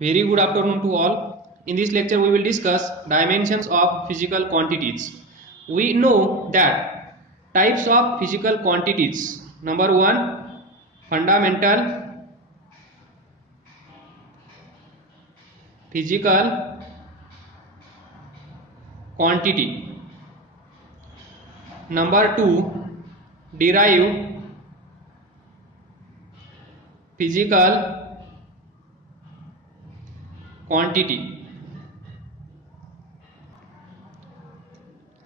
Very good afternoon to all. In this lecture, we will discuss dimensions of physical quantities. We know that types of physical quantities. Number one, fundamental physical quantity. Number two, derived physical quantity.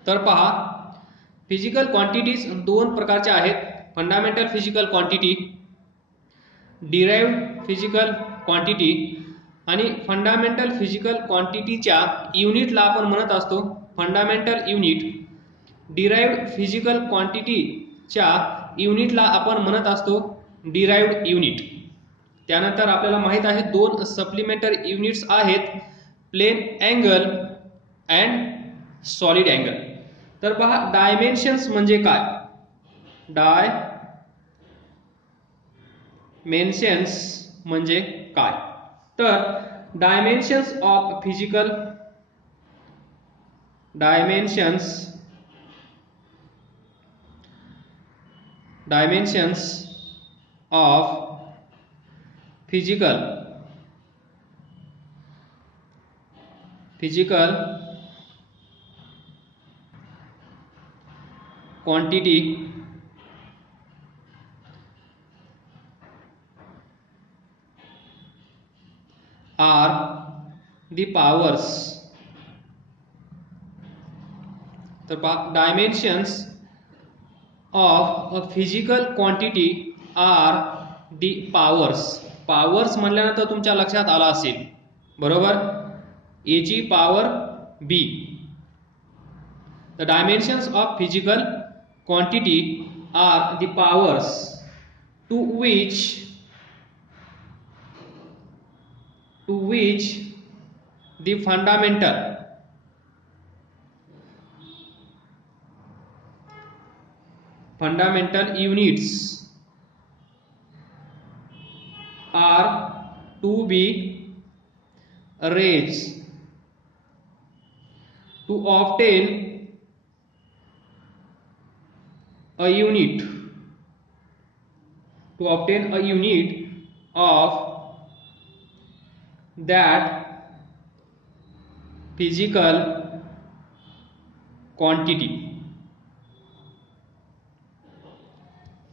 तर पहा, physical quantities दोन प्रकारच्या आहेत. Fundamental physical quantity, derived physical quantity. आणि fundamental physical क्वांटिटीच्या युनिटला आपण म्हणत असतो फंडामेंटल युनिट. डिराइव्ड फिजिकल क्वांटिटीच्या युनिटला आपण म्हणत असतो डिराइव्ड युनिट. त्यानंतर आपल्याला माहित आहे दोन सप्लिमेंटरी युनिट्स आहेत, plane angle and solid angle. तर पहा, डायमेन्शन्स म्हणजे काय. डायमेन्शन्स म्हणजे काय. तर dimensions of physical dimensions of physical quantity are the powers. तर dimensions of a physical quantity are the powers. powers म्हणल्यानंतर तुमच्या लक्षात आला असेल, बरोबर, a ची power b. The dimensions of physical quantity are the powers to which the fundamental units are to be raised to obtain a unit of that physical quantity.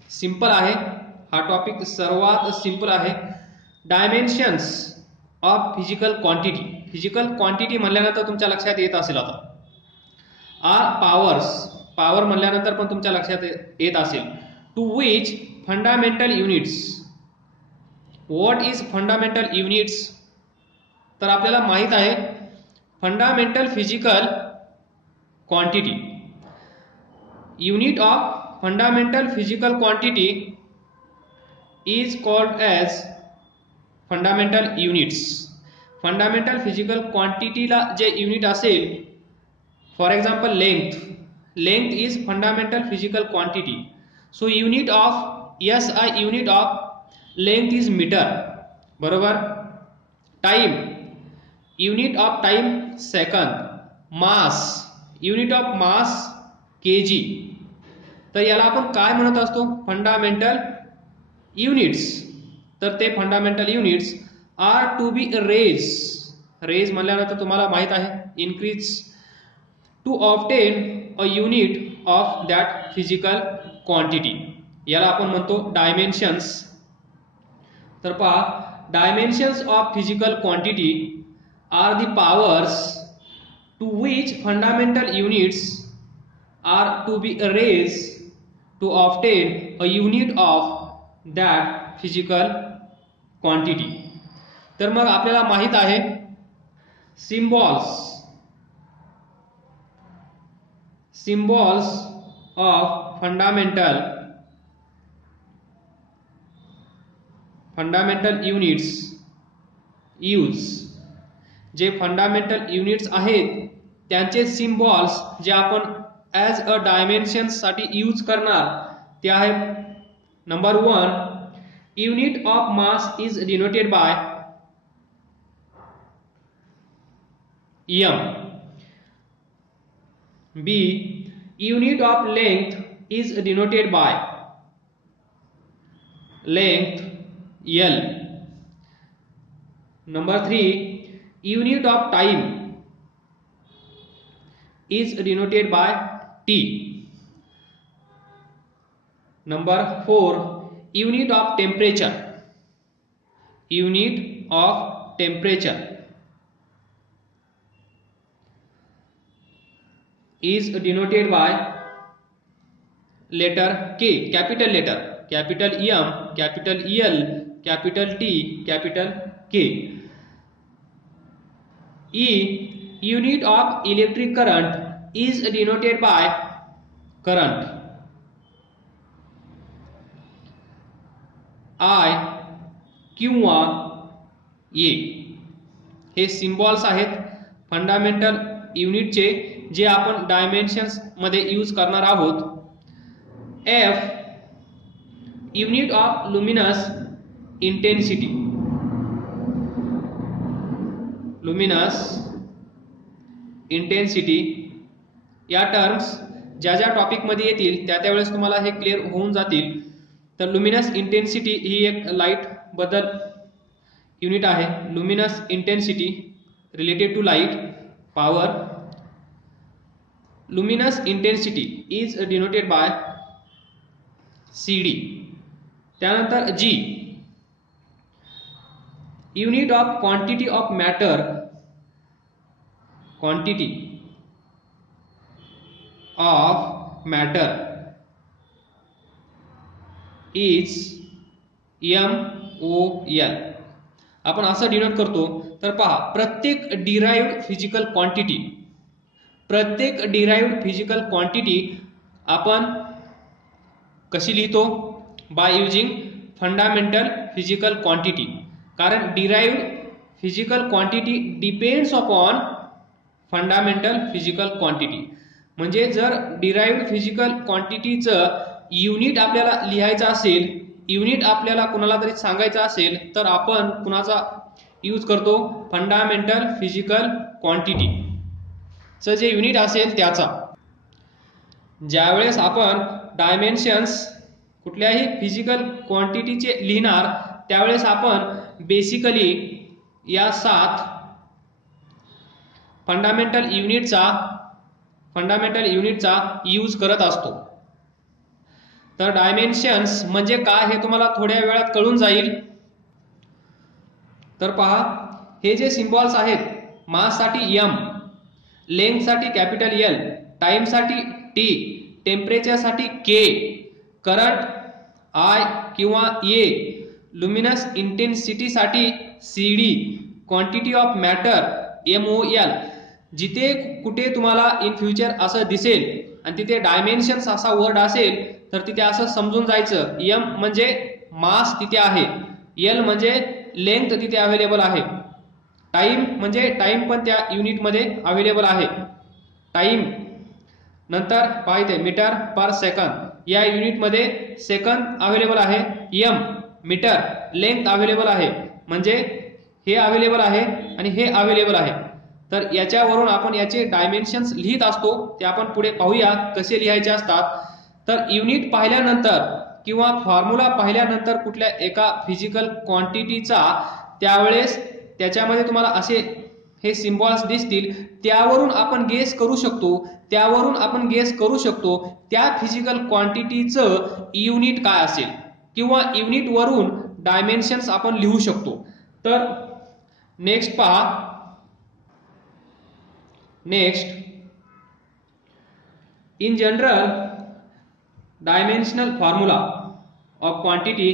Simple आहे हा topic, सर्वात सिंपल आहे. Dimensions of physical quantity. Physical quantity म्हणल्यानंतर तुमच्या लक्षात येत असेल आता आर पॉवर्स. पॉवर म्हणल्यानंतर पण तुमच्या लक्षात येत असेल to which fundamental units. What is fundamental units. तर आपल्याला माहित आहे fundamental physical quantity, unit of fundamental physical quantity is called as fundamental units. Fundamental physical क्वांटिटीला जे युनिट असेल, for example length is fundamental physical quantity. So unit of length is meter, बरोबर. Time, unit of time second. Mass, unit of mass kg. तर याला आपण काय म्हणत असतो, फंडामेंटल युनिट्स. तर ते fundamental units are to be raise म्हणल्यानंतर तुम्हाला माहित आहे increase, to obtain a unit of that physical quantity. याला आपण म्हणतो डायमेन्शन्स. तर पहा, dimensions of physical quantity are the powers to which fundamental units are to be raise to obtain a unit of that physical quantity. तर मग आपल्याला माहित आहे symbols of fundamental units use. जे फंडामेंटल युनिट्स आहेत त्यांचे सिम्बॉल्स जे आपण ॲज अ डायमेन्शन साठी यूज करणार ते आहेत. Number 1, unit of mass is denoted by m. B. Unit of length is denoted by length L. Number 3. Unit of time is denoted by T. Number 4. Unit of temperature. Unit of temperature is denoted by letter K, capital letter, capital M, capital L, capital T, capital K. E. Unit of electric current is denoted by current. I किंवा ए हे symbols आहेत fundamental युनिटचे जे आपण dimensions मध्ये use करणार आहोत. F unit of luminous intensity. Luminous intensity या टर्म्स ज्या ज्या टॉपिक मध्ये येतील त्यावेळेस तुम्हाला हे क्लिअर होऊन जातील. तर लुमिनस इंटेन्सिटी ही एक लाईट बद्दल युनिट आहे. Luminous intensity related to light power. Luminous intensity is denoted by CD. त्यानंतर G unit of quantity of matter. Quantity of matter is MOL. आपण असं डिनोट करतो. तर पहा प्रत्येक डिराइव्ड फिजिकल क्वांटिटी, प्रत्येक डिराइव्ड फिजिकल क्वांटिटी आपण कशी लिहितो? By using fundamental physical quantity. कारण derived physical quantity depends upon fundamental physical quantity. म्हणजे जर डिराइव्ड फिजिकल क्वांटिटीचं युनिट आपल्याला लिहायचं असेल, युनिट आपल्याला कुणाला तरी सांगायचं असेल तर आपण कुणाचा यूज करतो? फंडामेंटल फिजिकल क्वांटिटी चं जे युनिट असेल त्याचा. ज्यावेळेस आपण डायमेन्शन्स कुठल्याही फिजिकल क्वांटिटीचे लिहिणार त्यावेळेस आपण बेसिकली या 7 फंडामेंटल युनिटचा यूज करत असतो. तर डायमेन्शन्स म्हणजे काय हे तुम्हाला थोड्या वेळात कळून जाईल. तर पहा हे जे सिम्बॉल्स आहेत, मास साठी M, लेंथ साठी कॅपिटल L, टाइम साठी T, टेम्परेचर साठी K, करंट I किंवा A, लुमिनस इंटेन्सिटी साठी CD, quantity of matter MOL. जिथे कुठे तुम्हाला इन फ्युचर असं दिसेल आणि तिथे डायमेन्शन्स असा वर्ड असेल तर तिथे असं समजून जायचं M म्हणजे मास तिथे आहे, L म्हणजे लेंथ तिथे अवेलेबल आहे, टाइम म्हणजे टाइम पण त्या युनिट मध्ये अवेलेबल आहे. टाइम नंतर पाहिजे मीटर पर सेकंद या युनिट मध्ये सेकंद अवेलेबल आहे. M मीटर, लेंथ अवेलेबल आहे म्हणजे हे अवेलेबल आहे आणि हे अवेलेबल आहे. तर याच्यावरून आपण याचे डायमेन्शन्स लिहित असतो. ते आपण पुढे पाहूया कसे लिहायचे असतात. तर युनिट पाहिल्यानंतर किंवा फॉर्म्युला पाहिल्यानंतर कुठल्या एका फिजिकल क्वांटिटीचा त्यावेळेस त्याच्यामध्ये तुम्हाला असे हे सिम्बॉल्स दिसतील, त्यावरून आपण गेस करू शकतो त्या फिजिकल क्वांटिटीचं युनिट काय असेल किंवा युनिट वरून डायमेन्शन्स आपण लिहू शकतो. तर नेक्स्ट पहा. Next, in general dimensional formula of quantity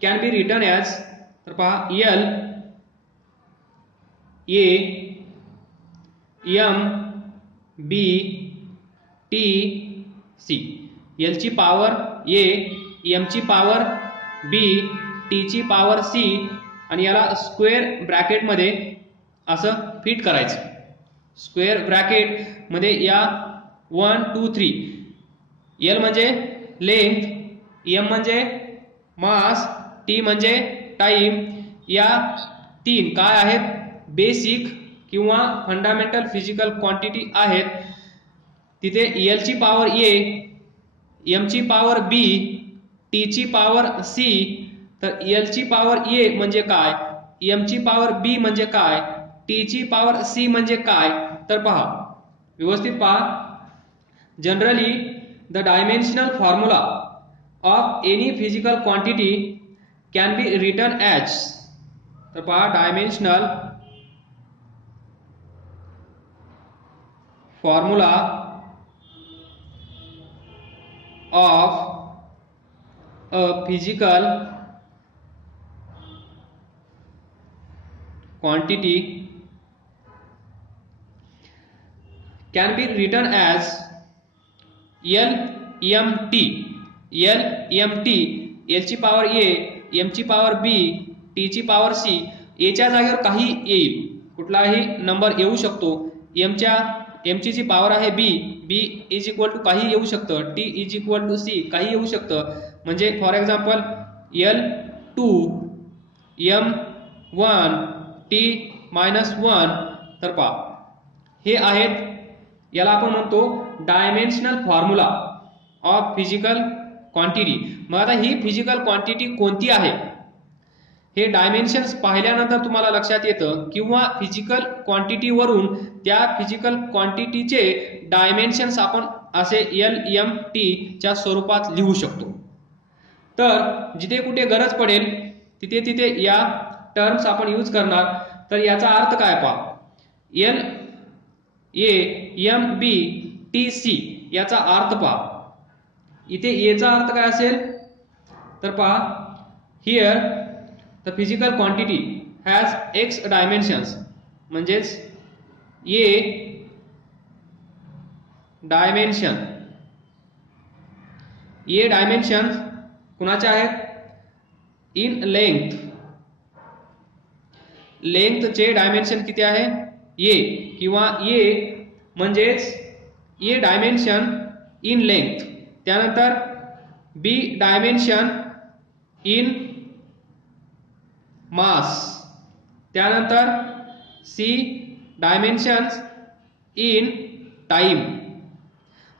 can be written as, तर पहा L A M B T C. L ची पॉवर A, M ची पॉवर B, T ची पॉवर C आणि याला स्क्वेअर ब्रॅकेट मध्ये असं फिट करायचं. स्क्वेअर ब्रॅकेट मध्ये या 1 2 3 L म्हणजे लेंथ, M म्हणजे मास, T म्हणजे टाइम, या 3 काय आहेत? बेसिक किंवा फंडामेंटल फिजिकल क्वांटिटी आहेत तिथे एल ची पॉवर ए, एम ची पॉवर बी, टी ची पॉवर सी, तर एल ची पॉवर ए म्हणजे काय, एम ची पॉवर बी म्हणजे काय, टी ची पॉवर सी म्हणजे काय, तर पहा व्यवस्थित पहा. Generally the dimensional formula of any physical quantity can be written as, तर पहा dimensional formula of a physical quantity can be written as LMT. LMT, L ची पॉवर A, M ची पॉवर B, T ची power C. A च्या जागेवर काही येईल, कुठलाही नंबर येऊ शकतो. M ची जी पॉवर आहे B, B is equal to काही येऊ शकतं, T is equal to C काही येऊ शकतं. म्हणजे for example L2, M1, T-1, तर पहा हे आहेत, याला आपण म्हणतो dimensional formula of physical quantity. मग आता ही फिजिकल क्वांटिटी कोणती आहे हे डायमेन्शन्स पाहिल्यानंतर तुम्हाला लक्षात येतं, किंवा फिजिकल क्वांटिटीवरून त्या फिजिकल क्वांटिटीचे डायमेन्शन्स आपण असे LMT च्या स्वरूपात लिहू शकतो. तर जिथे कुठे गरज पडेल तिथे तिथे या टर्म्स आपण यूज करणार. तर याचा अर्थ काय पहा, LAMBTC याचा अर्थ पहा. इथे याचा अर्थ काय असेल तर पहा, here the physical quantity has x dimensions, म्हणजेच ए डायमेन्शन कुणाचे आहेत, इन लेंथचे डायमेन्शन किती आहे ए, किंवा ए म्हणजेच ए डायमेन्शन इन लेंथ. त्यानंतर बी डायमेन्शन इन मास, त्यानंतर सी डायमेन्शन्स इन टाइम.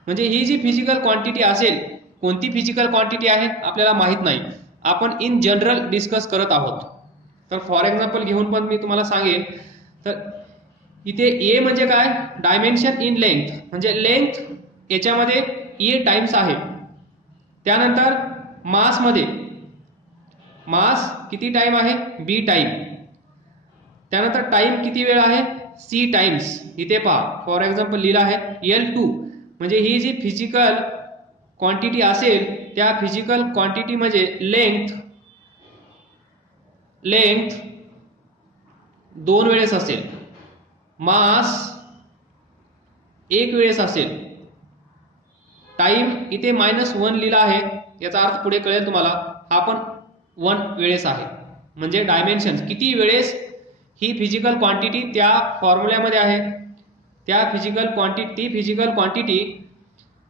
म्हणजे ही जी फिजिकल क्वांटिटी असेल, कोणती फिजिकल क्वांटिटी आहे आपल्याला माहित नाही, आपण इन जनरल डिस्कस करत आहोत. तर फॉर एक्झाम्पल घेऊन पण मी तुम्हाला सांगेन. तर इथे ए म्हणजे काय, डायमेन्शन इन लेंथ, म्हणजे लेंथ याच्यामध्ये ए टाइम्स आहे. त्यानंतर मास मध्ये मास किती टाइम आहे, बी टाइम. त्यानंतर टाइम किती वेळ आहे, सी टाइम्स. इथे पहा फॉर एक्झाम्पल लिहिलं आहे L2, म्हणजे ही जी फिजिकल क्वांटिटी असेल त्या फिजिकल क्वांटिटी म्हणजे लेंथ 2 वेळेस असेल, मास 1 वेळेस असेल, टाइम इथे -1 लिहिला आहे, याचा अर्थ पुढे कळेल तुम्हाला, हा पण 1 वेळेस आहे. म्हणजे डायमेन्शन किती वेळेस ही फिजिकल क्वांटिटी त्या फॉर्म्युल्यामध्ये आहे, त्या फिजिकल क्वांटिटी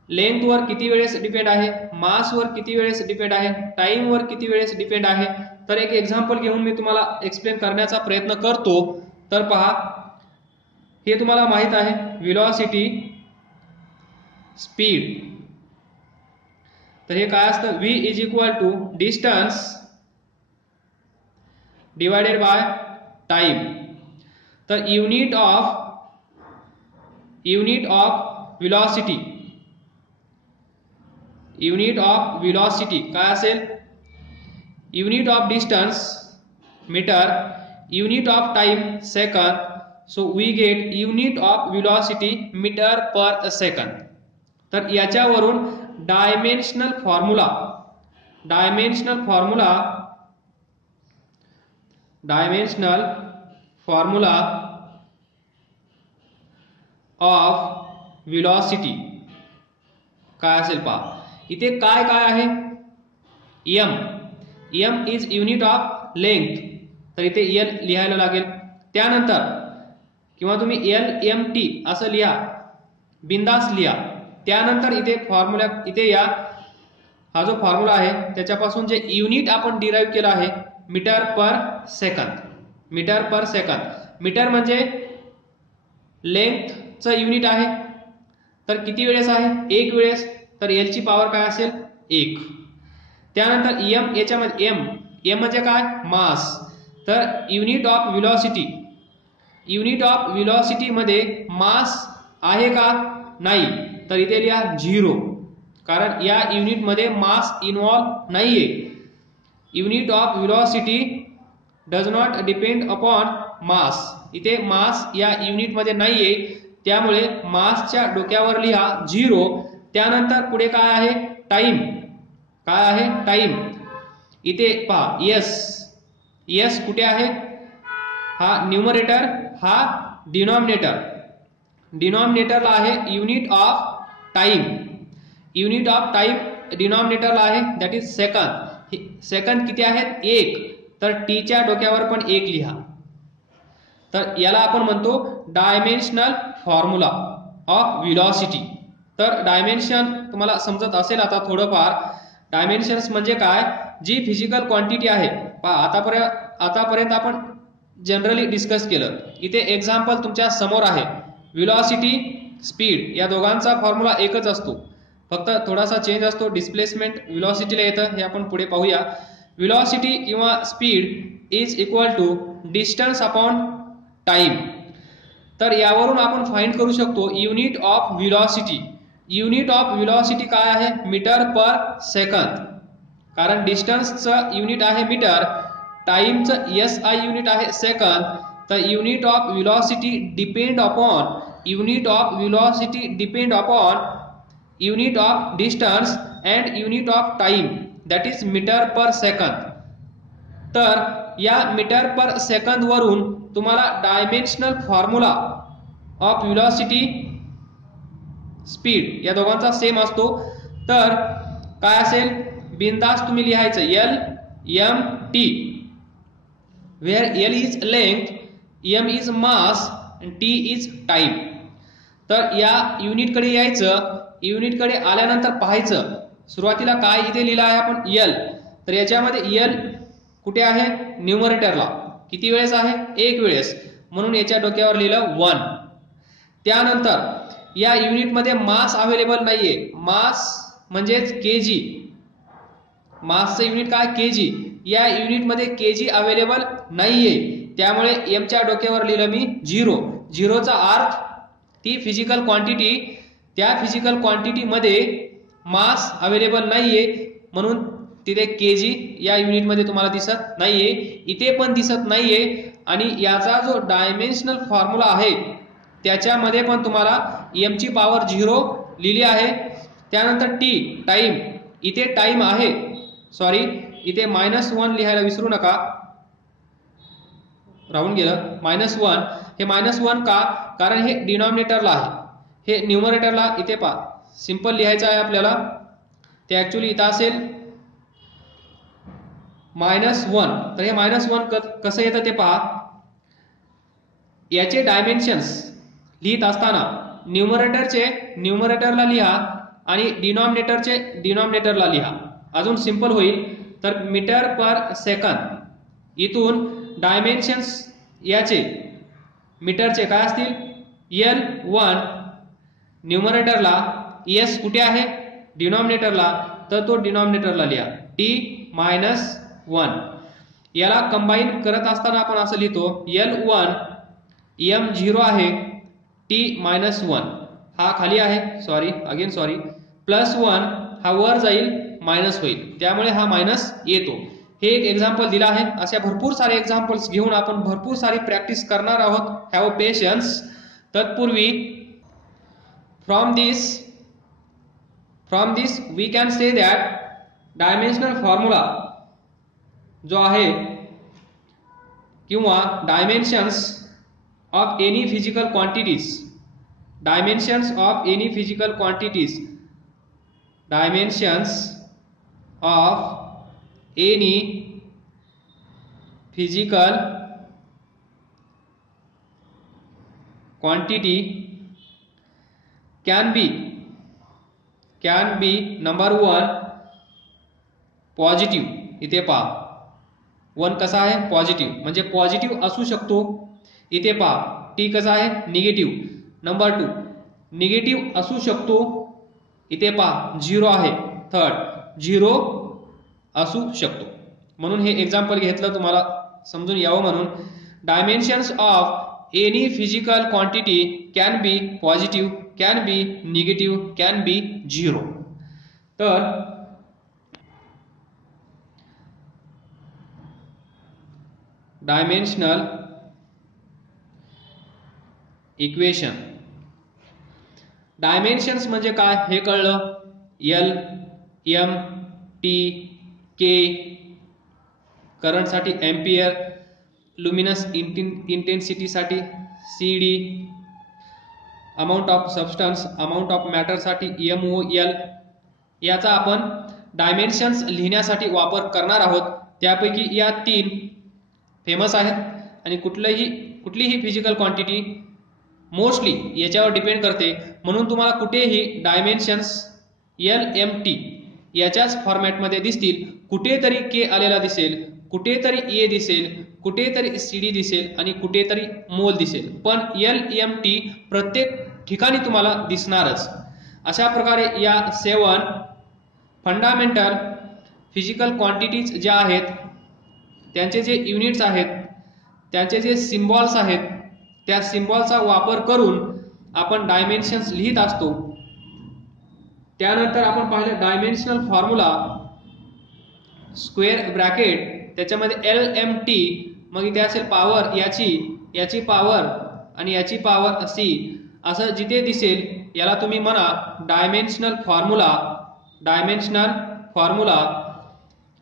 लेंथ वर किती वेळेस डिपेंड आहे, मास वर किती वेळेस डिपेंड आहे, टाइम वर किती वेळेस डिपेंड आहे. तर एक एक्झाम्पल घेऊन मी तुम्हाला एक्सप्लेन करण्याचा प्रयत्न करतो. तर पहा, हे तुम्हाला माहित आहे व्हेलॉसिटी, स्पीड. तर हे काय असतं, v is equal to distance divided by time. तर युनिट ऑफ व्हेलॉसिटी काय असेल, unit of distance metre, unit of time second. So we get unit of velocity metre per second. तर याच्यावरून डायमेन्शनल फॉर्म्युला ऑफ व्हेलॉसिटी काय असेल पहा. इथे काय आहे, m is unit of length, तर इथे l लिहायला लागेल. त्यानंतर किंवा तुम्ही LMT असं लिहा, बिंदास लिहा. त्यानंतर इथे फॉर्म्युला, इथे या हा जो फॉर्म्युला आहे त्याच्यापासून जे युनिट आपण डिराइव्ह केला आहे मीटर पर सेकंद. मीटर म्हणजे लेंथचं युनिट आहे तर किती वेळेस आहे? 1 वेळेस. तर एल ची पॉवर काय असेल? 1. त्यानंतर एम, याच्यामध्ये एम म्हणजे काय? मास. तर unit of velocity, unit of velocity मध्ये मास आहे का? नाही. तर इथे लिहा 0, कारण या युनिट मध्ये मास इन्व्हॉल्व नाहीये. Unit of velocity does not depend upon mass. इथे मास या युनिट मध्ये नाहीये, त्यामुळे मासच्या डोक्यावर लिहा 0. त्यानंतर पुढे काय आहे? टाइम. काय आहे? टाइम. इथे पहा एस कुठे आहे? हा न्यूमरेटर, हा डिनॉमिनेटर. डिनॉमिनेटरला आहे unit of time. Unit of time डिनॉमिनेटरला आहे, दॅट इज सेकंद. सेकंद किती आहेत? 1. तर टी च्या डोक्यावर पण 1 लिहा. तर याला आपण म्हणतो डायमेन्शनल फॉर्म्युला ऑफ व्हेलॉसिटी. तर डायमेन्शन तुम्हाला समजत असेल आता थोडंफार. डायमेन्शन्स म्हणजे काय? जी फिजिकल क्वांटिटी आहे. पहा आतापर्यंत आपण जनरली डिस्कस केलं. इथे एक्झाम्पल तुमच्या समोर आहे. व्हेलॉसिटी, स्पीड या दोघांचा फॉर्म्युला एकच असतो, फक्त थोडासा चेंज असतो. डिस्प्लेसमेंट व्हेलॉसिटीला येतं, हे आपण पुढे पाहूया. व्हेलॉसिटी किंवा speed is equal to distance upon time. तर यावरून आपण फाइंड करू शकतो unit of velocity. Unit of velocity काय आहे? Metre per second. कारण डिस्टन्सचं युनिट आहे मीटर, टाइमचं SI युनिट आहे सेकंद. तर unit of velocity depend upon unit of distance and unit of time, that is metre per second. तर या मीटर पर सेकंद वरून तुम्हाला dimensional formula of velocity, speed या दोघांचा सेम असतो. तर काय असेल? बिंदास तुम्ही लिहायचं LMT, where L is length, M is mass and T is time. तर या युनिट कडे यायचं. युनिट कडे आल्यानंतर पाहायचं सुरुवातीला काय इथे लिहिलं आहे आपण? L. तर याच्यामध्ये L कुठे आहे? न्यूमरेटरला. किती वेळेस आहे? 1 वेळेस, म्हणून याच्या डोक्यावर लिहिलं 1. त्यानंतर या युनिट मध्ये मास अवेलेबल नाहीये. मास म्हणजेच केजी. मासचं युनिट काय? केजी. या युनिट मध्ये केजी अवेलेबल नाहीये, त्यामुळे एम च्या डोक्यावर लिहिलं मी 0. 0चा अर्थ ती फिजिकल क्वांटिटी, त्या फिजिकल क्वांटिटी मध्ये मास अवेलेबल नाहीये, म्हणून तिथे केजी या युनिट मध्ये तुम्हाला दिसत नाहीये. इथे पण दिसत नाहीये. आणि याचा जो डायमेन्शनल फॉर्म्युला आहे त्याच्यामध्ये पण तुम्हाला एम ची पॉवर 0 लिहिली आहे. त्यानंतर टी, टाइम. इथे टाइम आहे, सॉरी इथे -1 लिहायला विसरू नका, राहून गेलं. -1. हे -1 का? कारण हे डिनॉमिनेटरला आहे, हे न्यूमरेटरला. इथे पहा सिंपल लिहायचं आहे आपल्याला. ते ऍक्च्युली इथं असेल -1. तर हे -1 कसं येतं ते पहा. याचे डायमेन्शन्स लिहित असताना न्यूमरेटरला लिहा आणि डिनॉमिनेटरला लिहा, अजून सिंपल होईल. तर मीटर पर सेकंद, इथून डायमेन्शन्स याचे मीटरचे काय असतील? L1 न्यूमरेटरला, S कुठे आहे? डिनॉमिनेटरला. तर तो डिनॉमिनेटरला लिहा T-1. याला कंबाईन करत असताना आपण असं लिहितो L1, M0 आहे, T-1 हा खाली आहे, सॉरी +1 हा वर जाईल, मायनस होईल, त्यामुळे हा मायनस येतो. हे एक एक्झाम्पल दिला आहे. अशा भरपूर सारे एक्झाम्पल्स घेऊन आपण भरपूर सारी प्रॅक्टिस करणार आहोत. Have patience. तत्पूर्वी from this we can say that dimensional formula जो आहे किंवा dimensions of any physical quantities, dimensions of any physical quantities, dimensions of any physical quantity can be number 1 positive. इथे पहा 1 कसा आहे? पॉझिटिव्ह. म्हणजे पॉझिटिव्ह असू शकतो इथे पहा टी कसा आहे निगेटिव्ह. नंबर 2 निगेटिव्ह असू शकतो. इथे पहा 0 आहे. थर्ड 0 असू शकतो. म्हणून हे एक्झाम्पल घेतलं तुम्हाला समजून यावं म्हणून. Dimensions of any physical quantity can be positive, can be negative, can be 0. तर डायमेन्शनल इक्वेशन. डायमेन्शन्स म्हणजे काय हे कळलं. एल, एम, टी, के, करंटसाठी एम्पियर, लुमिनस इंटेन्सिटीसाठी CD, amount of substance, amount of मॅटरसाठी MOL. याचा आपण डायमेन्शन्स लिहिण्यासाठी वापर करणार आहोत. त्यापैकी या 3 फेमस आहेत आणि कुठलीही फिजिकल क्वांटिटी मोस्टली याच्यावर डिपेंड करते. म्हणून तुम्हाला कुठेही डायमेन्शन्स LMT याच्याच फॉर्मॅटमध्ये दिसतील. कुठेतरी के आलेला दिसेल, कुठेतरी ए दिसेल, कुठेतरी CD दिसेल आणि कुठेतरी मोल दिसेल. पण LMT प्रत्येक ठिकाणी तुम्हाला दिसणारच. अशा प्रकारे या 7 फंडामेंटल फिजिकल क्वांटिटीज ज्या आहेत त्यांचे जे युनिट्स आहेत, त्यांचे जे सिम्बॉल्स आहेत, त्या सिम्बॉलचा वापर करून आपण डायमेन्शन्स लिहित असतो. त्यानंतर आपण पाहिलं डायमेन्शनल फॉर्म्युला, स्क्वेअर ब्रॅकेट, त्याच्यामध्ये LMT, मग इथे असेल पॉवर याची पॉवर आणि याची पॉवर C, असं जिथे दिसेल याला तुम्ही म्हणा डायमेन्शनल फॉर्म्युला.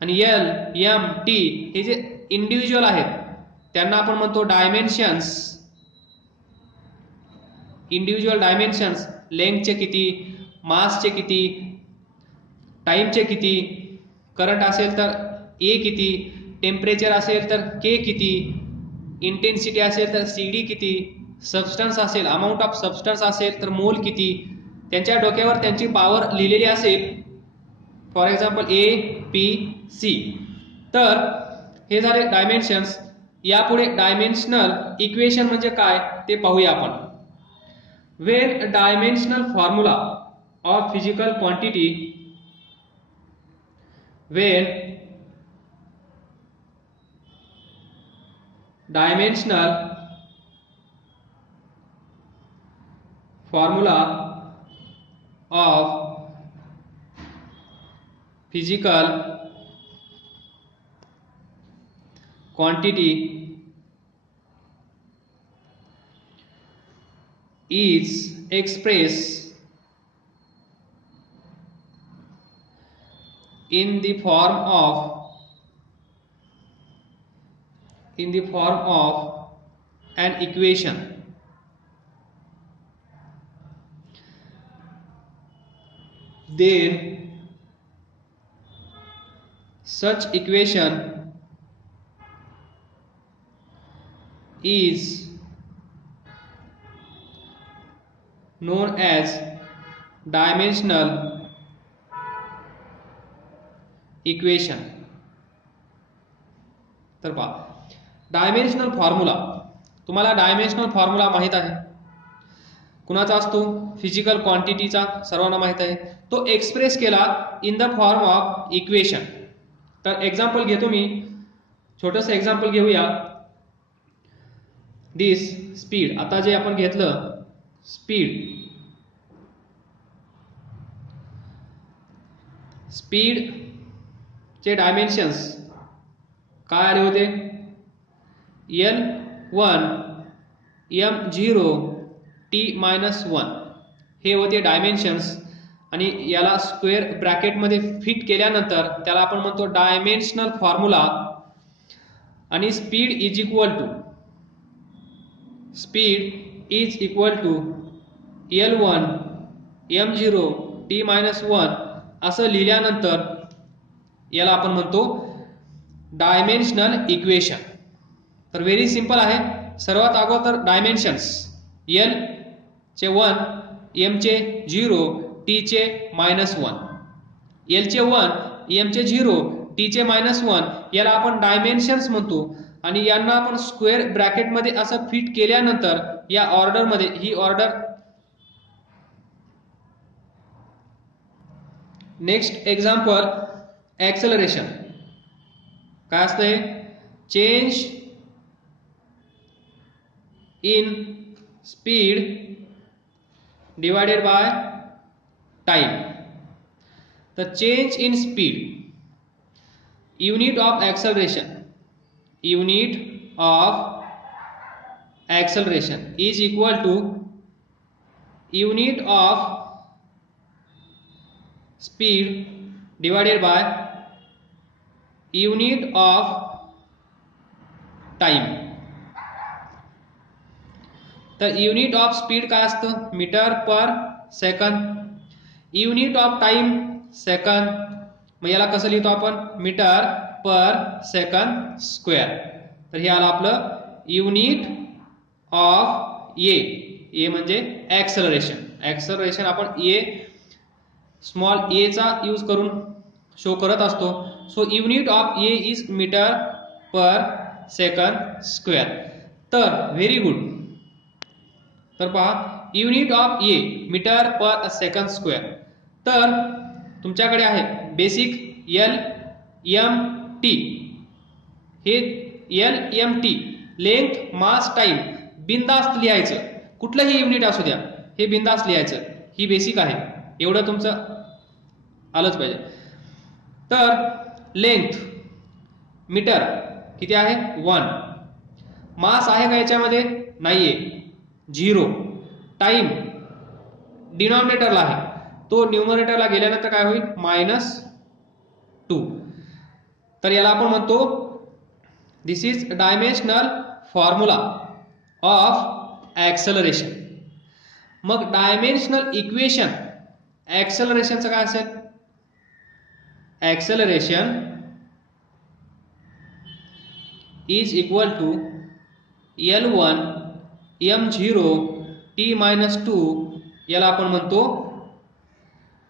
आणि LMT हे जे इंडिव्हिज्युअल आहेत त्यांना आपण म्हणतो डायमेन्शन्स. इंडिव्हिज्युअल डायमेन्शन्स, लेंथचे किती, मासचे किती, टाइमचे किती, करंट असेल तर A किती, टेम्परेचर असेल तर K किती, इंटेन्सिटी असेल तर CD किती, सबस्टन्स असेल, अमाऊंट ऑफ सबस्टन्स असेल तर मोल किती, त्यांच्या डोक्यावर त्यांची पॉवर लिहिलेली असेल. For example A, P, C. तर हे झाले डायमेन्शन्स. यापुढे डायमेन्शनल इक्वेशन म्हणजे काय ते पाहूया आपण. When dimensional formula of physical quantity, when dimensional formula of physical quantity is expressed in the form of an equation. Then such equation is known as dimensional equation. तर पहा dimensional formula, तुम्हाला dimensional formula माहित आहे कुणाचा असतो, physical क्वांटिटीचा, सर्वांना माहित आहे. तो एक्सप्रेस केला in the form of equation. तर एक्झाम्पल घेतो मी, छोटंसं एक्झाम्पल घेऊया. दिस स्पीड, आता जे आपण घेतलं स्पीड चे डायमेन्शन्स काय आले होते, L1 M0 T-1 हे होते डायमेन्शन्स. आणि याला स्क्वेअर ब्रॅकेट मध्ये फिट केल्यानंतर त्याला आपण म्हणतो डायमेन्शनल फॉर्म्युला. आणि speed is equal to L1 M0 T-1 असं लिहिल्यानंतर याला आपण म्हणतो डायमेन्शनल इक्वेशन. तर व्हेरी सिंपल आहे. सर्वात अगोदर डायमेन्शन्स, L चे 1, M चे 0, T चे -1. L चे 1, M चे 0, T चे -1 याला आपण डायमेन्शन्स म्हणतो. आणि यांना आपण स्क्वेअर ब्रॅकेट मध्ये असं फिट केल्यानंतर या ऑर्डर मध्ये ही ऑर्डर. Next example acceleration. काय असतंय? Change in speed divided by time. तर change in speed, unit of acceleration is equal to unit of speed divided by unit of time. तर युनिट ऑफ स्पीड काय असतं? Metre per second. Unit of time second. मग याला कसं लिहितो आपण? Metre per second square. तर हे आलं आपलं युनिट ऑफ ए म्हणजे ऍक्सेलरेशन. ऍक्सेलरेशन आपण ए स्मॉल ए चा यूज करून शो करत असतो. So unit of A is metre per second square. तर व्हेरी गुड. तर पहा, unit of A metre per second square. तर तुमच्याकडे आहे बेसिक LMT. हे LMT लेंथ मास टाइम बिनधास्त लिहायचं. कुठलंही युनिट असू द्या, हे बिनधास्त लिहायचं. ही बेसिक आहे, एवढं तुमचं आलंच पाहिजे. तर लेंथ मीटर किती आहे? 1. मास आहे का याच्यामध्ये? नाहीये, 0. टाइम डिनॉमिनेटरला आहे, तो न्यूमरेटरला गेल्यानंतर काय होईल? -2. तर याला आपण म्हणतो this is dimensional formula of acceleration. मग डायमेन्शनल इक्वेशन ऍक्सेलरेशनचं काय असेल? Acceleration is equal to L1 m0 t-2. याला आपण म्हणतो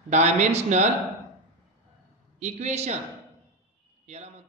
डायमेन्शनल इक्वेशन. याला म्हणतो